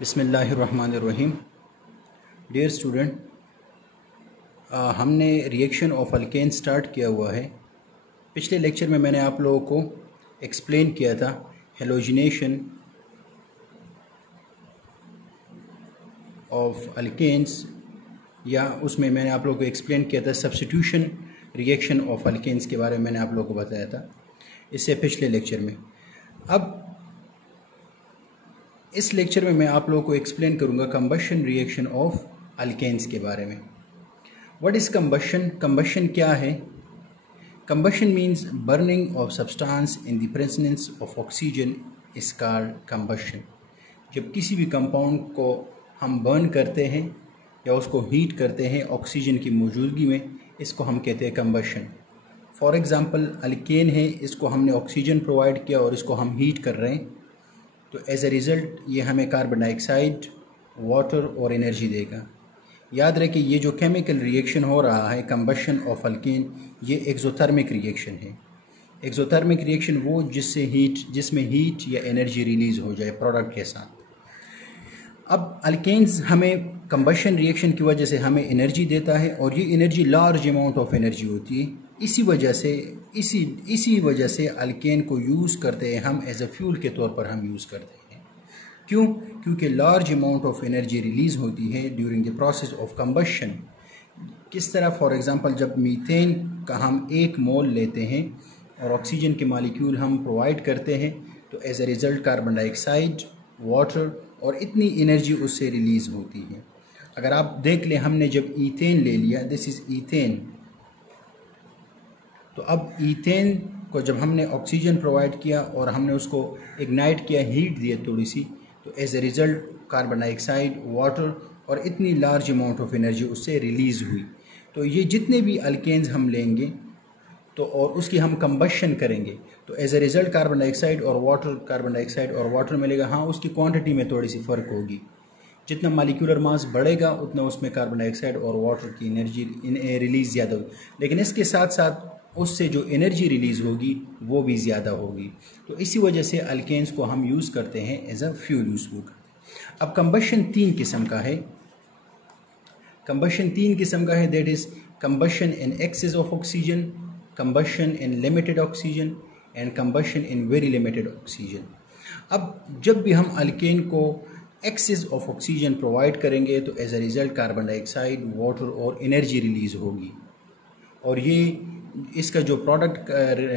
बिस्मिल्लाहिर्रहमानिर्रहीम। Dear student, हमने reaction of alkane start किया हुआ है। पिछले लेक्चर में मैंने आप लोगों को एक्सप्लेन किया था हेलोजिनेशन ऑफ अल्केन्स, या उसमें मैंने आप लोगों को एक्सप्लेन किया था सब्स्टिट्यूशन रिएक्शन ऑफ अल्केन्स के बारे में मैंने आप लोगों को बताया था इससे पिछले लेक्चर में। अब इस लेक्चर में मैं आप लोगों को एक्सप्लेन करूंगा कंबशन रिएक्शन ऑफ अल्केन्स के बारे में। What is combustion? कंबशन क्या है? Combustion means burning of substance in the presence of oxygen is called combustion. जब किसी भी कंपाउंड को हम बर्न करते हैं या उसको हीट करते हैं ऑक्सीजन की मौजूदगी में, इसको हम कहते हैं कंबशन। फॉर एग्ज़ाम्पल अल्केन है, इसको हमने ऑक्सीजन प्रोवाइड किया और इसको हम हीट कर रहे हैं, तो एज ए रिज़ल्ट ये हमें कार्बन डाइऑक्साइड, वाटर और एनर्जी देगा। याद रखें ये जो केमिकल रिएक्शन हो रहा है कंबशन ऑफ अल्केन, ये एक्सोथर्मिक रिएक्शन है। एक्सोथर्मिक रिएक्शन वो जिसमें हीट या एनर्जी रिलीज़ हो जाए प्रोडक्ट के साथ। अब अल्केन्स हमें कंबशन रिएक्शन की वजह से हमें एनर्जी देता है और ये energy large amount of energy होती है। इसी वजह से अल्केन को यूज़ करते हैं हम एज ए फ्यूल के तौर पर हम यूज़ करते हैं। क्यों? क्योंकि large amount of energy release होती है during the process of combustion. किस तरह? फॉर एग्ज़ाम्पल जब मीथेन का हम 1 मोल लेते हैं और ऑक्सीजन के मालिक्यूल हम प्रोवाइड करते हैं, तो as a result carbon dioxide, water और इतनी एनर्जी उससे रिलीज़ होती है। अगर आप देख लें, हमने जब ईथेन ले लिया, दिस इज़ ईथेन, तो अब ईथेन को जब हमने ऑक्सीजन प्रोवाइड किया और हमने उसको इग्नाइट किया, हीट दिया थोड़ी सी, तो as a result carbon dioxide, water और इतनी लार्ज अमाउंट ऑफ एनर्जी उससे रिलीज़ हुई। तो ये जितने भी अल्केन्स हम लेंगे तो और उसकी हम कंबशन करेंगे, तो as a result carbon dioxide और वाटर मिलेगा। हाँ, उसकी क्वांटिटी में थोड़ी सी फ़र्क होगी। जितना मालिक्यूलर मास बढ़ेगा उतना उसमें कार्बन डाइऑक्साइड और वाटर की एनर्जी रिलीज़ ज़्यादा होगी, लेकिन इसके साथ साथ उससे जो एनर्जी रिलीज़ होगी वो भी ज़्यादा होगी। तो इसी वजह से अल्केन्स को हम यूज़ करते हैं एज अ फ्यूल यूज़ करते हैं। अब कंबशन 3 किस्म का है। That is combustion in excess of oxygen, combustion in limited oxygen and combustion in very limited oxygen. अब जब भी हम अल्केन को एक्सेस ऑफ ऑक्सीजन प्रोवाइड करेंगे तो as a result carbon dioxide, water और एनर्जी रिलीज़ होगी, और ये इसका जो प्रोडक्ट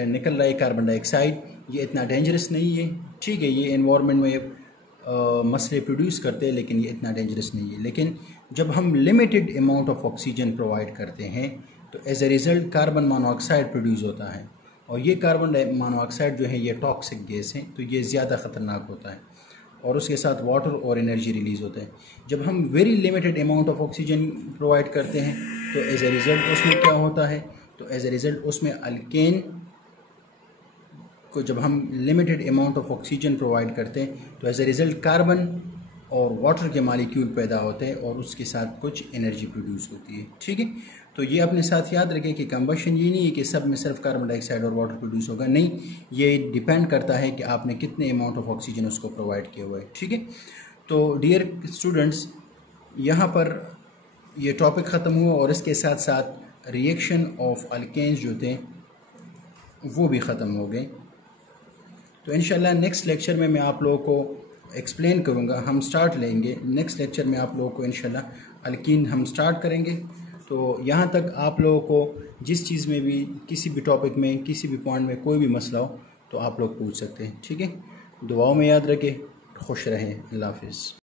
निकल रहा है कार्बन डाइऑक्साइड, ये इतना डेंजरस नहीं है। ठीक है, ये एनवायरनमेंट में मसले प्रोड्यूस करते हैं, लेकिन ये इतना डेंजरस नहीं है। लेकिन जब हम limited amount of oxygen provide करते हैं तो as a result carbon monoxide produce होता है, और ये कार्बन मोनोऑक्साइड जो है ये टॉक्सिक गैस है, तो ये ज़्यादा ख़तरनाक होता है, और उसके साथ वाटर और एनर्जी रिलीज़ होता है। जब हम very limited amount of oxygen provide करते हैं तो एज ए रिज़ल्ट उसमें क्या होता है, तो एज ए रिज़ल्ट उसमें अल्केन को जब हम limited amount of oxygen provide करते हैं तो एज ए रिज़ल्ट कार्बन और वाटर के मालिक्यूल पैदा होते हैं और उसके साथ कुछ एनर्जी प्रोड्यूस होती है। ठीक है, तो ये अपने साथ याद रखें कि कंबशन ये नहीं है कि सब में सिर्फ कार्बन डाइऑक्साइड और वाटर प्रोड्यूस होगा, नहीं, ये डिपेंड करता है कि आपने कितने अमाउंट ऑफ ऑक्सीजन उसको प्रोवाइड किया हुआ है। ठीक है, तो डियर स्टूडेंट्स, यहाँ पर ये टॉपिक ख़त्म हुआ और इसके साथ साथ रिएक्शन ऑफ अल्केन्स जो थे वो भी ख़त्म हो गए। तो इंशाल्लाह नेक्स्ट लेक्चर में मैं आप लोगों को एक्सप्लेन करूँगा। हम स्टार्ट लेंगे नेक्स्ट लेक्चर में आप लोगों को इंशाल्लाह अल्कीन हम स्टार्ट करेंगे। तो यहाँ तक आप लोगों को जिस चीज़ में भी, किसी भी टॉपिक में, किसी भी पॉइंट में कोई भी मसला हो तो आप लोग पूछ सकते हैं। ठीक है, दुआओं में याद रखें, खुश रहें, अल्लाह हाफिज़।